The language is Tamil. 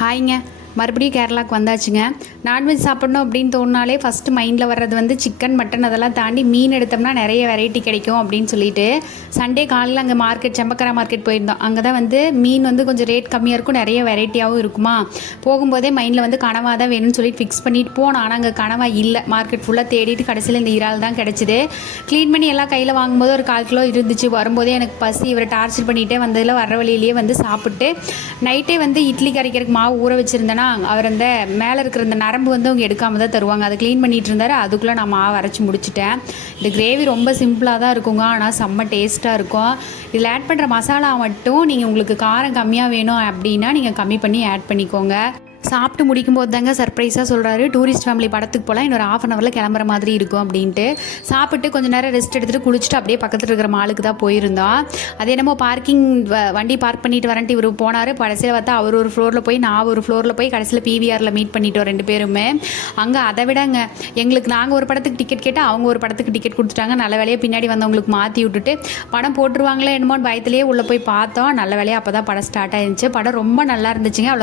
ஹாய்ங்க. மறுபடியும் கேரளாவுக்கு வந்தாச்சுங்க. நான்வெஜ் சாப்பிட்ணும் அப்படின்னு தோணுனாலே ஃபஸ்ட்டு மைண்டில் வர்றது வந்து சிக்கன், மட்டன் அதெல்லாம் தாண்டி மீன் எடுத்தோம்னா நிறைய வெரைட்டி கிடைக்கும் அப்படின்னு சொல்லிட்டு சண்டே காலையில் அங்கே மார்க்கெட் செம்பக்கரா மார்க்கெட் போயிருந்தோம். அங்கே தான் வந்து மீன் வந்து கொஞ்சம் ரேட் கம்மியாக இருக்கும், நிறைய வெரைட்டியாகவும் இருக்குமா. போகும்போதே மைண்டில் வந்து கனவா தான் வேணும்னு சொல்லிட்டு ஃபிக்ஸ் பண்ணிட்டு போனோம். ஆனால் அங்கே கனவா இல்லை. மார்க்கெட் ஃபுல்லாக தேடிட்டு கடைசியில் இந்த இறால் தான் கிடச்சிது. க்ளீன் பண்ணி எல்லாம் கையில் வாங்கும்போது ஒரு 1/4 கிலோ இருந்துச்சு. வரும்போதே எனக்கு பசி, இவரை டார்ச்சர் பண்ணிகிட்டே வந்ததில் வர வழியிலேயே வந்து சாப்பிட்டு நைட்டே வந்து இட்லி கரைக்கிறதுக்கு மாவு ஊற வச்சுருந்தேன்னா அவர் அந்த மேலே இருக்கிற இந்த நரம்பு வந்து அவங்க எடுக்காமல் தான் தருவாங்க. அதை க்ளீன் பண்ணிகிட்டு இருந்தார். அதுக்குள்ளே நான் மாவு அரைச்சி முடிச்சிட்டேன். இந்த கிரேவி ரொம்ப சிம்பிளாக தான் இருக்குங்க, ஆனால் செம்ம டேஸ்ட்டாக இருக்கும். இதில் ஆட் பண்ணுற மசாலா மட்டும் நீங்கள் உங்களுக்கு காரம் கம்மியாக வேணும் அப்படின்னா நீங்கள் கம்மி பண்ணி ஆட் பண்ணிக்கோங்க. சாப்பிட்டு முடிக்கும்போது தாங்க சர்ப்ரைஸாக சொல்கிறாரு, டூரிஸ்ட் ஃபேமிலி படத்துக்கு போகலாம், இன்னொரு 1/2 அன் ஹவரில் கிளம்புற மாதிரி இருக்கும் அப்படின்ட்டு. சாப்பிட்டு கொஞ்சம் நேரம் ரெஸ்ட் எடுத்துகிட்டு குளிச்சுட்டு அப்படியே பக்கத்தில் இருக்கிற மாலுக்கு தான் போயிருந்தோம். அது என்னமோ பார்க்கிங் வண்டி பார்க் பண்ணிட்டு வரேன்ட்டு இவர் போனார். கடைசியில் பார்த்தா அவர் ஒரு ஃப்ளோரில் போய் நான் ஒரு ஃப்ளோரில் போய் கடைசியில் பிவிஆரில் மீட் பண்ணிட்டோம் 2 பேருமே. அங்கே அதை விடங்க எங்களுக்கு நாங்கள் ஒரு படத்துக்கு டிக்கெட் கேட்டால் அவங்க ஒரு படத்துக்கு டிக்கெட் கொடுத்துட்டாங்க. நல்ல வேலையாக பின்னாடி வந்தவங்களுக்கு மாற்றி விட்டுட்டு படம் போட்டுருவாங்களே என்னமோ பயத்திலேயே உள்ளே போய் பார்த்தோம். நல்ல வேலையாக அப்போ தான் படம் ஸ்டார்ட் ஆயிருந்துச்சு. படம் ரொம்ப நல்லா இருந்துச்சுங்க. அவ்வளோ